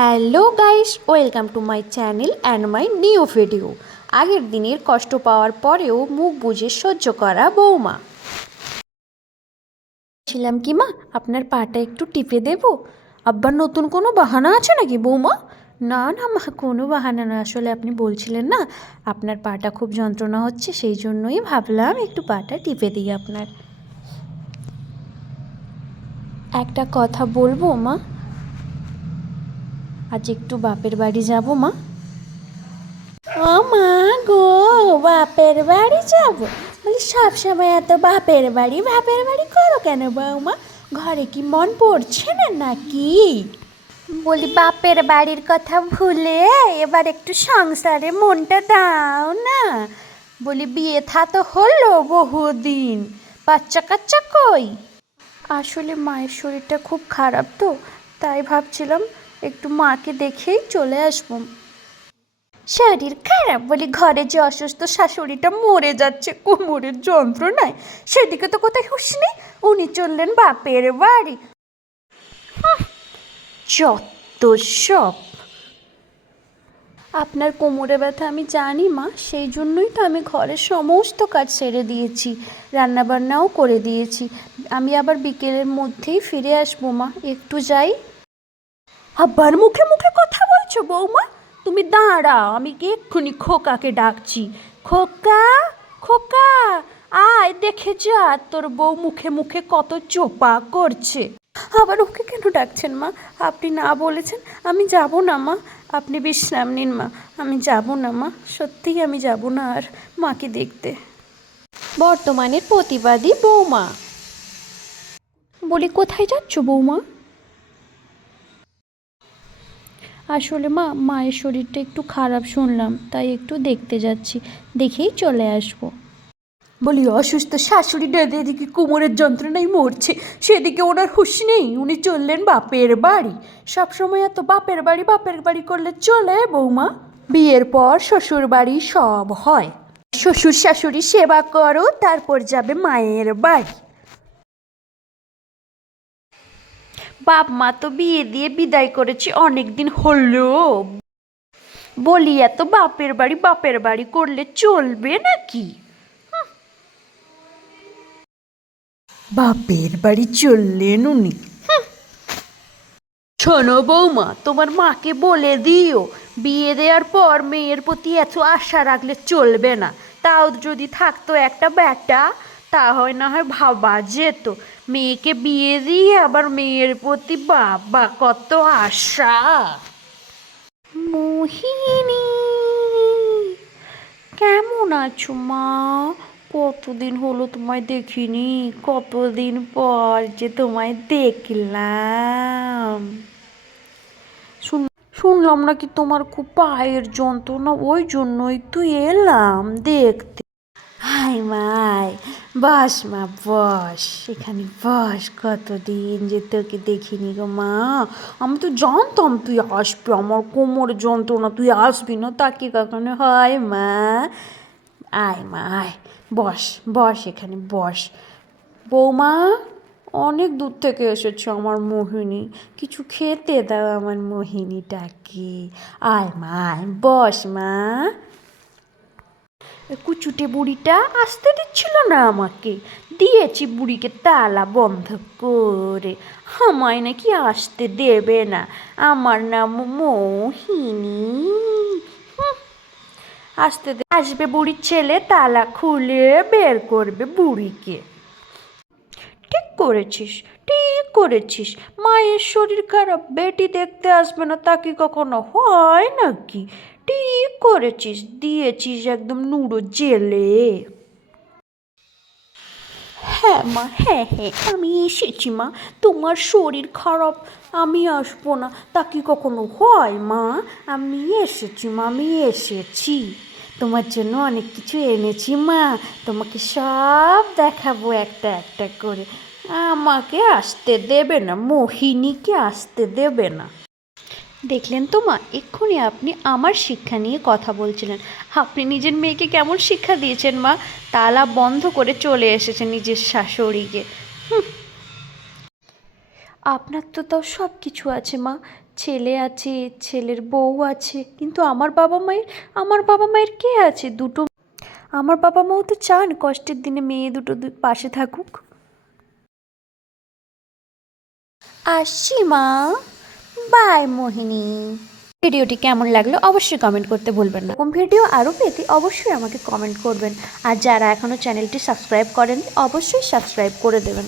Hello guys, welcome to my channel and my new video. আগের দিনের কষ্ট পাওয়ার পরেও মুখ বুজে সহ্য করা বৌমা। ছিলাম কি মা, আপনার পাটা একটু টিপে দেব? আব্বার নতুন কোনো বাহানা আছে নাকি বৌমা? না না মা, কোনো বাহানা না। আসলে আপনি বলছিলেন না আপনার পাটা খুব যন্ত্রণা হচ্ছে, সেই জন্যই ভাবলাম একটু পাটা টিপে দিই আপনার। একটা কথা বলবো মা? আজ একটু বাপের বাড়ি যাব মা। ও মা গো, বাপের বাড়ি যাব? বলি সবসময় এত বাপের বাড়ি করো কেন বৌমা? ঘরে কি মন পড়ছে না নাকি? বলি বাপের বাড়ির কথা ভুলে এবার একটু সংসারে মনটা দাও না। বলি বিয়ে থা তো হলো বহুদিন, বাচ্চা কাচ্চা কই? আসলে মায়ের শরীরটা খুব খারাপ তো, তাই ভাবছিলাম একটু মাকে দেখেই চলে আসবো। শরীর খারাপ বলি ঘরে যে অসুস্থ শাশুড়িটা মরে যাচ্ছে কোমরের যন্ত্রণায়, সেদিকে তো কোথায় হুঁশ নেই। উনি চললেন বাপের বাড়ি। যত সব। আপনার কোমরে ব্যথা আমি জানি মা, সেই জন্যই তো আমি ঘরের সমস্ত কাজ সেরে দিয়েছি, রান্নাবান্নাও করে দিয়েছি। আমি আবার বিকেলের মধ্যেই ফিরে আসবো মা, একটু যাই। আবার মুখে মুখে কথা বলছো বৌমা? তুমি দাঁড়াও, আমি এক্ষুনি খোকাকে ডাকছি। খোকা, খোকা, আয় দেখে যা তোর বউ মুখে মুখে কত চোপা করছে। আবার ওকে কেন ডাকছেন মা? আপনি না বলেছেন। আমি যাব না মা, আপনি বিশ্রাম নিন মা। আমি যাব না মা, সত্যিই আমি যাব না আর মাকে দেখতে। বর্তমানের প্রতিবাদী বৌমা। বলি কোথায় যাচ্ছ বৌমা? আসলে মা, মায়ের শরীরটা একটু খারাপ শুনলাম, তাই একটু দেখতে যাচ্ছি, দেখেই চলে আসবো। বলি অসুস্থ শাশুড়িটা এদিকে কোমরের যন্ত্রণায় মরছে, সেদিকে ওনার হুঁশ নেই, উনি চললেন বাপের বাড়ি। সবসময় এত বাপের বাড়ি করলে চলে বৌমা? বিয়ের পর শ্বশুর বাড়ি সব হয়। শ্বশুর শাশুড়ি সেবা করো, তারপর যাবে মায়ের বাড়ি। বাপ মা তো বিয়ে দিয়ে বিদায় করেছি অনেক দিন হলো। বলি এত বাপের বাড়ি করলে চলবে নাকি? বাপের বাড়ি চললেন উনি। শোনো বৌমা, তোমার মাকে বলে দিও বিয়ে দেওয়ার পর মেয়ের প্রতি এত আশা রাখলে চলবে না। তাও যদি থাকতো একটা বেটা, তা হয় না হয় ভাবা যেত। মেয়েকে বিয়ে দিয়ে আবার মেয়ের প্রতি বাবা কত আশা। মোহিনী, কেমন আছো মা? কতদিন হলো তোমায় দেখিনি, কতদিন পর যে তোমায় দেখলাম। শুনলাম নাকি তোমার খুব পায়ের যন্ত্রণা, ওই জন্যই তো এলাম দেখতে। হাই মাই, বস মা বস, এখানে বস। কতদিন যে তোকে দেখিনি গো মা। আমি তো জানতাম তুই আসবি, আমার কোমর যন্ত্রণা, তুই আসবি না তা কি কখনো হয় মা? আয় মা আয়, বস বস, এখানে বস। বৌমা, অনেক দূর থেকে এসেছো আমার মোহিনী, কিছু খেতে দাও আমার মোহিনীটাকে। আয় মা আয়, বস মা। কুচুটে বুড়িটা আসতে দিচ্ছিল না আমাকে, দিয়েছি বুড়িকে তালা বন্ধ করে। আমায় নাকি আসতে দেবে না, আমার নাম মোহিনী। আসবে বুড়ির ছেলে, তালা খুলে বের করবে বুড়িকে। ঠিক করেছিস, ঠিক করেছিস। মায়ের শরীর খারাপ, বেটি দেখতে আসবে না তা কি কখনো হয় নাকি? ঠিক করেছিস, দিয়েছিস একদম নুড়ো জেলে। হ্যাঁ মা, হ্যাঁ হ্যাঁ, আমি এসেছি মা। তোমার শরীর খারাপ, আমি আসবো না তা কি কখনো হয় মা? আমি এসেছি মা, আমি এসেছি। তোমার জন্য অনেক কিছু এনেছি মা, তোমাকে সব দেখাবো একটা একটা করে। আমাকে আসতে দেবে না, মোহিনীকে আসতে দেবে না। দেখলেন তো মা, এক্ষুনি আপনি আমার শিক্ষা নিয়ে কথা বলছিলেন। আপনি নিজের মেয়েকে কেমন শিক্ষা দিয়েছেন মা? তালা বন্ধ করে চলে এসেছে নিজের শাশুড়িকে। আপনার তো তাও সব কিছু আছে মা, ছেলে আছে, ছেলের বউ আছে, কিন্তু আমার বাবা মায়ের কে আছে? দুটো আমার বাবা মাও তো চান কষ্টের দিনে মেয়ে দুটো পাশে থাকুক। আসছি মা, বাই মোহিনী। ভিডিওটি কেমন লাগলো অবশ্যই কমেন্ট করতে ভুলবেন না। এরকম ভিডিও আরও পেতে অবশ্যই আমাকে কমেন্ট করবেন। আর যারা এখনও চ্যানেলটি সাবস্ক্রাইব করেন অবশ্যই সাবস্ক্রাইব করে দেবেন।